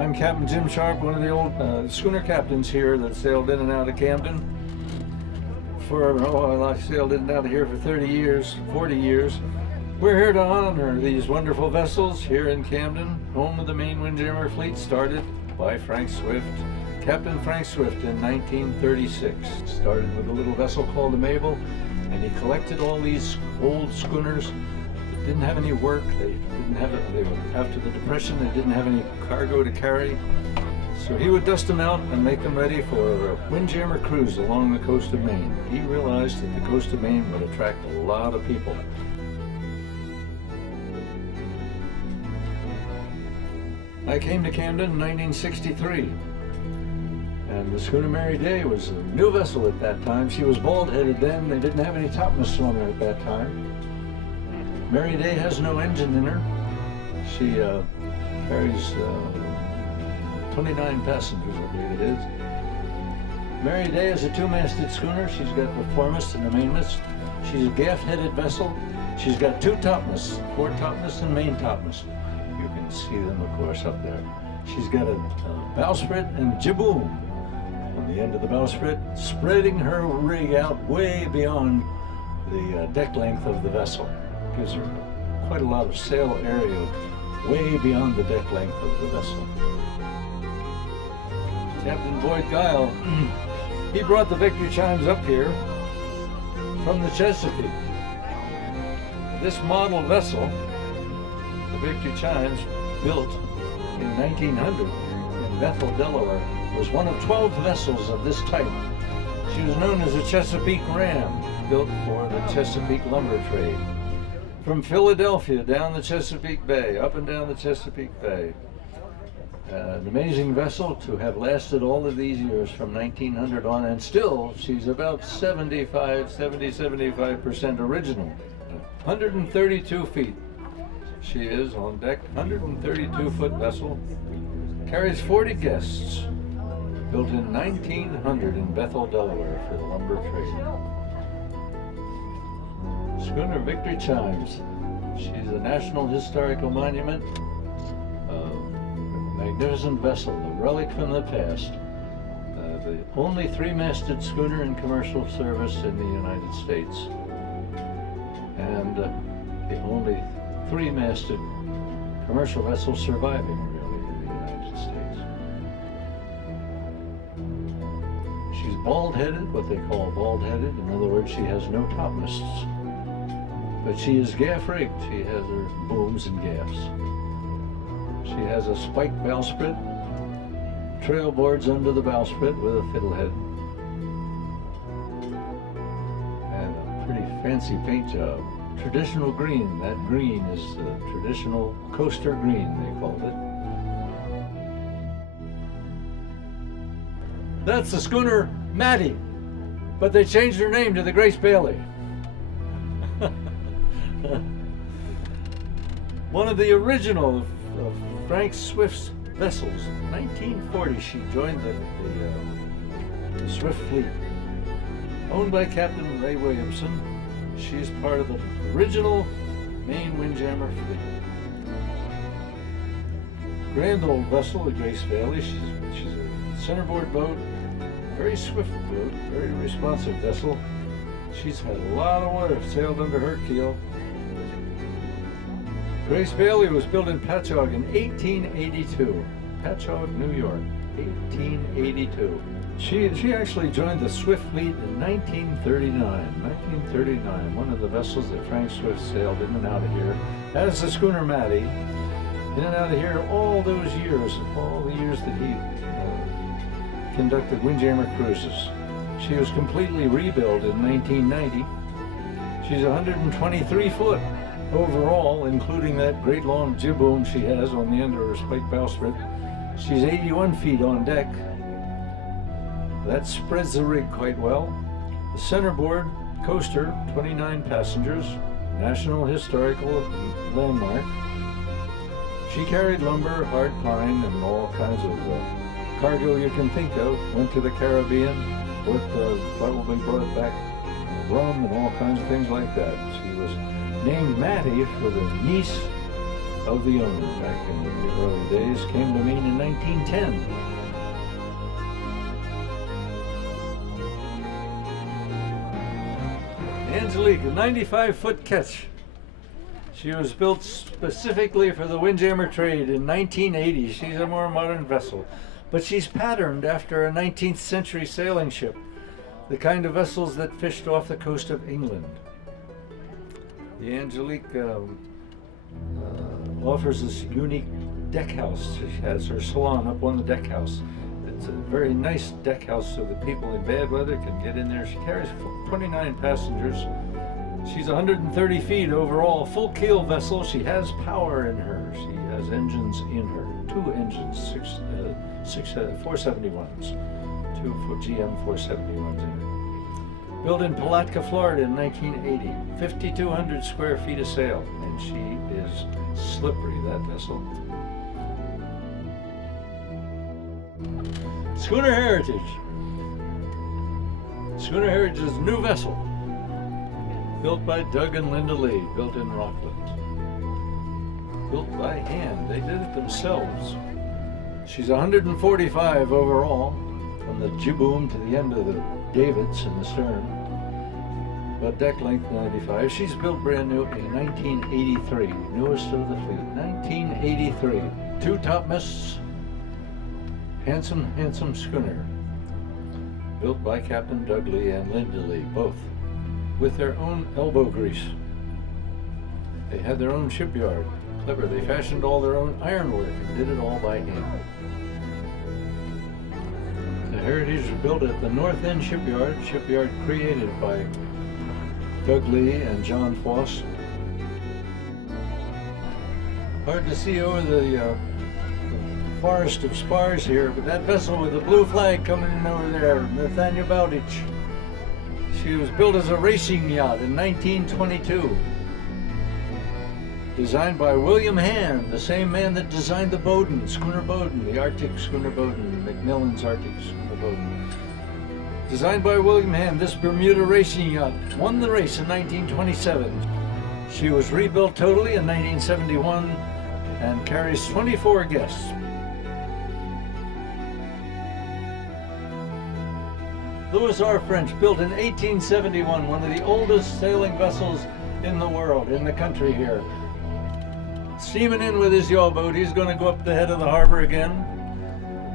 I'm Captain Jim Sharp, one of the old schooner captains here that sailed in and out of Camden. I sailed in and out of here for 30 years, 40 years. We're here to honor these wonderful vessels here in Camden, home of the Maine Windjammer fleet, started by Frank Swift, Captain Frank Swift in 1936. Started with a little vessel called the Mabel, and he collected all these old schooners. Didn't have any work. They were after the Depression. They didn't have any cargo to carry, so he would dust them out and make them ready for a windjammer cruise along the coast of Maine. He realized that the coast of Maine would attract a lot of people. I came to Camden in 1963, and the schooner Merida was a new vessel at that time. She was bald-headed then. They didn't have any topmasts on her at that time. Merida has no engine in her. She carries 29 passengers, I believe it is. Merida is a two-masted schooner. She's got the foremast and the mainmast. She's a gaff-headed vessel. She's got two topmasts, fore topmast and main topmast. You can see them, of course, up there. She's got a bowsprit and jibboom on the end of the bowsprit, spreading her rig out way beyond the deck length of the vessel. Gives her quite a lot of sail area way beyond the deck length of the vessel. Captain Boyd Guile, he brought the victory chimes up here from the Chesapeake. This model vessel, the victory chimes, built in 1900 in Bethel, Delaware, was one of 12 vessels of this type. She was known as a Chesapeake Ram, built for the Chesapeake lumber trade. From Philadelphia down the Chesapeake Bay, up and down the Chesapeek Bay. An amazing vessel to have lasted all of these years from 1900 on, and still she's about 75% original. 132 feet she is on deck, 132-foot vessel, carries 40 guests, built in 1900 in Bethel, Delaware for the lumber trade. Schooner Victory Chimes. She's a National Historical Monument, a magnificent vessel, a relic from the past. The only three-masted schooner in commercial service in the United States, and the only three-masted commercial vessel surviving, really, in the United States. She's bald-headed, what they call bald-headed. In other words, she has no topmasts. But she is gaff-rigged. She has her booms and gaffs. She has a spiked bowsprit, trail boards under the bowsprit with a fiddlehead, and a pretty fancy paint job. Traditional green. That green is the traditional coaster green, they called it. That's the schooner Mattie, but they changed her name to the Grace Bailey. One of the original of Frank Swift's vessels. In 1940, she joined the Swift fleet, owned by Captain Ray Williamson. She's part of the original Maine Windjammer fleet. Grand old vessel, the Grace Bailey. She's a centerboard boat, very swift boat, very responsive vessel. She's had a lot of water sailed under her keel. Grace Bailey was built in Patchogue in 1882. Patchogue, New York, 1882. She actually joined the Swift fleet in 1939, one of the vessels that Frank Swift sailed in and out of here, as the schooner Mattie, in and out of here all those years, all the years that he conducted Windjammer cruises. She was completely rebuilt in 1990. She's 123 foot overall, including that great long jibboom she has on the end of her spiked bowsprit. She's 81 feet on deck. That spreads the rig quite well. The centerboard coaster, 29 passengers, National Historical Landmark. She carried lumber, hard pine, and all kinds of cargo you can think of. Went to the Caribbean, probably brought back rum and all kinds of things like that. She was named Mattie for the niece of the owner back in the early days. Came to Maine in 1910. Angelique, a 95-foot ketch. She was built specifically for the windjammer trade in 1980. She's a more modern vessel, but she's patterned after a 19th century sailing ship, the kind of vessels that fished off the coast of England. The Angelique offers this unique deck house. She has her salon up on the deck house. It's a very nice deck house so that people in bad weather can get in there. She carries 29 passengers. She's 130 feet overall, full keel vessel. She has power in her. She has engines in her. 2 engines, 471s. 2 GM 471s in her. Built in Palatka, Florida in 1980. 5,200 square feet of sail. And she is slippery, that vessel. Schooner Heritage. Schooner Heritage is a new vessel. Built by Doug and Linda Lee, built in Rockland. Built by hand, they did it themselves. She's 145 overall, from the jibboom to the end of the davits in the stern. But deck length 95. She's built brand new in 1983, newest of the fleet. 1983, 2 topmasts, handsome schooner. Built by Captain Doug Lee and Linda Lee, both with their own elbow grease. They had their own shipyard. Clever, they fashioned all their own ironwork and did it all by hand. The Heritage was built at the North End Shipyard created by Doug Lee and John Foss. Hard to see over the forest of spars here, but that vessel with the blue flag coming in over there, Nathaniel Bowditch. She was built as a racing yacht in 1922. Designed by William Hand, the same man that designed the Bowden, schooner Bowden, the Arctic schooner Bowden, Macmillan's Arctic schooner Bowden. Designed by William Hand, this Bermuda racing yacht won the race in 1927. She was rebuilt totally in 1971 and carries 24 guests. Louis R. French, built in 1871, one of the oldest sailing vessels in the world, in the country here. Steaming in with his yawl boat, he's going to go up the head of the harbor again.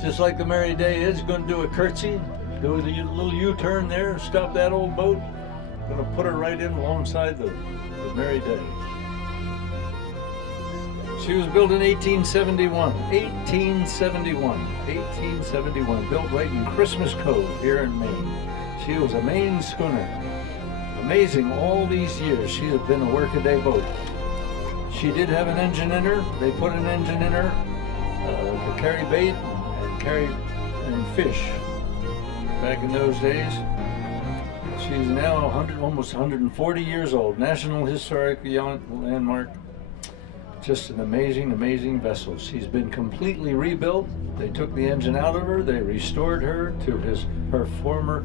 Just like the Merida is, going to do a curtsy, do a little U-turn there, stop that old boat. Going to put her right in alongside the Merida. She was built in 1871. 1871, built right in Christmas Cove here in Maine. She was a Maine schooner. Amazing, all these years she had been a workaday boat. She did have an engine in her. They put an engine in her to carry bait and fish back in those days. She's now almost 140 years old. National Historic Landmark. Just an amazing vessel. She's been completely rebuilt. They took the engine out of her. They restored her to her former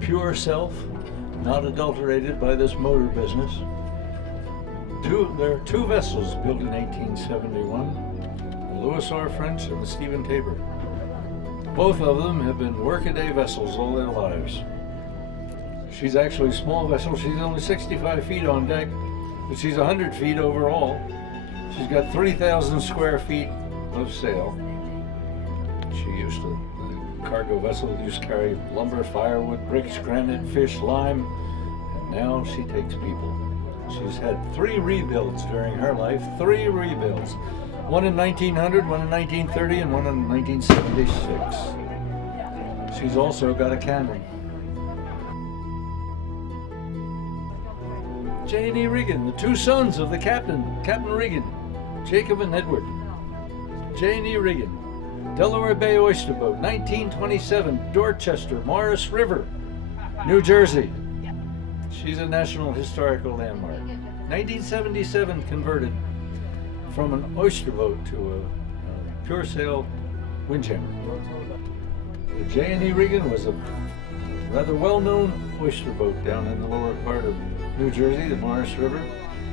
pure self, not adulterated by this motor business. There are 2 vessels built in 1871, the Louis R. French and the Stephen Tabor. Both of them have been workaday vessels all their lives. She's actually a small vessel. She's only 65 feet on deck, but she's 100 feet overall. She's got 3,000 square feet of sail. The cargo vessel used to carry lumber, firewood, bricks, granite, fish, lime, and now she takes people. She's had 3 rebuilds during her life, 3 rebuilds. One in 1900, one in 1930, and one in 1976. She's also got a cannon. Janie Regan, the 2 sons of the Captain Regan, Jacob and Edward. Janie Regan, Delaware Bay Oyster Boat, 1927, Dorchester, Morris River, New Jersey. She's a National Historical Landmark. 1977, converted from an oyster boat to a pure sail windjammer. The Janie Regan was a rather well-known oyster boat down in the lower part of New Jersey, the Morris River.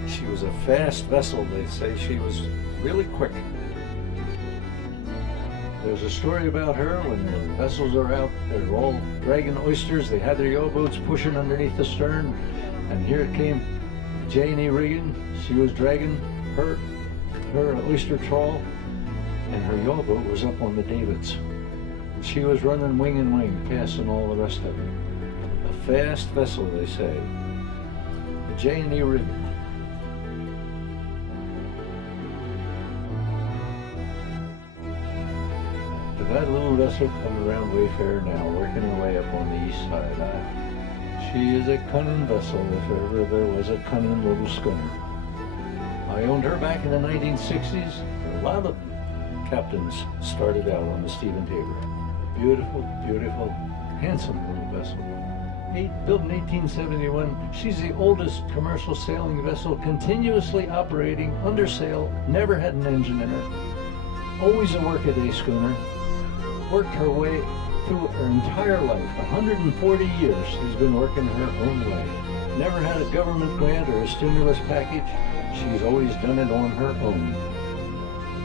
She was a fast vessel, they say. She was really quick. There's a story about her when the vessels are out, they're all dragging oysters. They had their yawl boats pushing underneath the stern, and here came Janie Regan. She was dragging her oyster trawl, and her yawl boat was up on the davits. And she was running wing and wing, passing all the rest of it. A fast vessel, they say. Janie Regan. That little vessel coming around Wayfarer now, working her way up on the east side. She is a cunning vessel, if ever there was a cunning little schooner. I owned her back in the 1960s. A lot of captains started out on the Stephen Tabor. Beautiful, beautiful, handsome little vessel. Built in 1871, she's the oldest commercial sailing vessel continuously operating under sail, never had an engine in her. Always a workaday schooner. Worked her way through her entire life. 140 years she's been working her own way. Never had a government grant or a stimulus package. She's always done it on her own.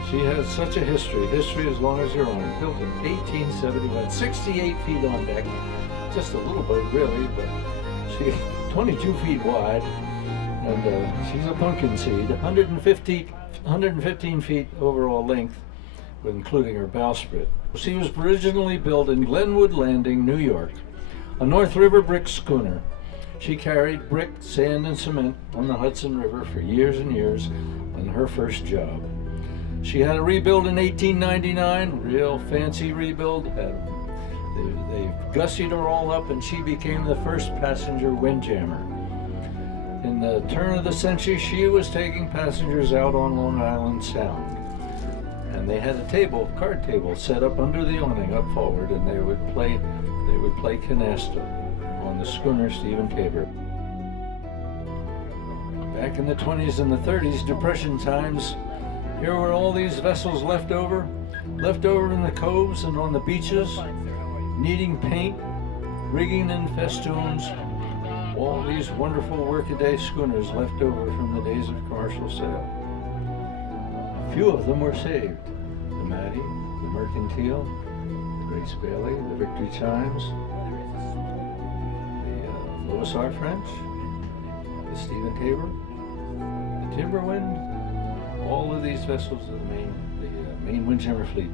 She has such a history as long as your own. Built in 1871, 68 feet on deck. Just a little boat really, but she's 22 feet wide. And she's a pumpkin seed. 115 feet overall length, including her bowsprit. She was originally built in Glenwood Landing, New York, a North River brick schooner. She carried brick, sand, and cement on the Hudson River for years and years on her first job. She had a rebuild in 1899, real fancy rebuild. They gussied her all up, and she became the first passenger windjammer. In the turn of the century, she was taking passengers out on Long Island Sound. And they had a card table set up under the awning up forward, and they would play canasta on the schooner Stephen Tabor. Back in the 20s and the 30s, Depression times, here were all these vessels left over in the coves and on the beaches, needing paint, rigging and festoons, all these wonderful workaday schooners left over from the days of commercial sail. Few of them were saved. The Maddie, the Mercantile, the Grace Bailey, the Victory Chimes, the Louis R. French, the Stephen Tabor, the Timberwind, all of these vessels of the Maine Windjammer fleet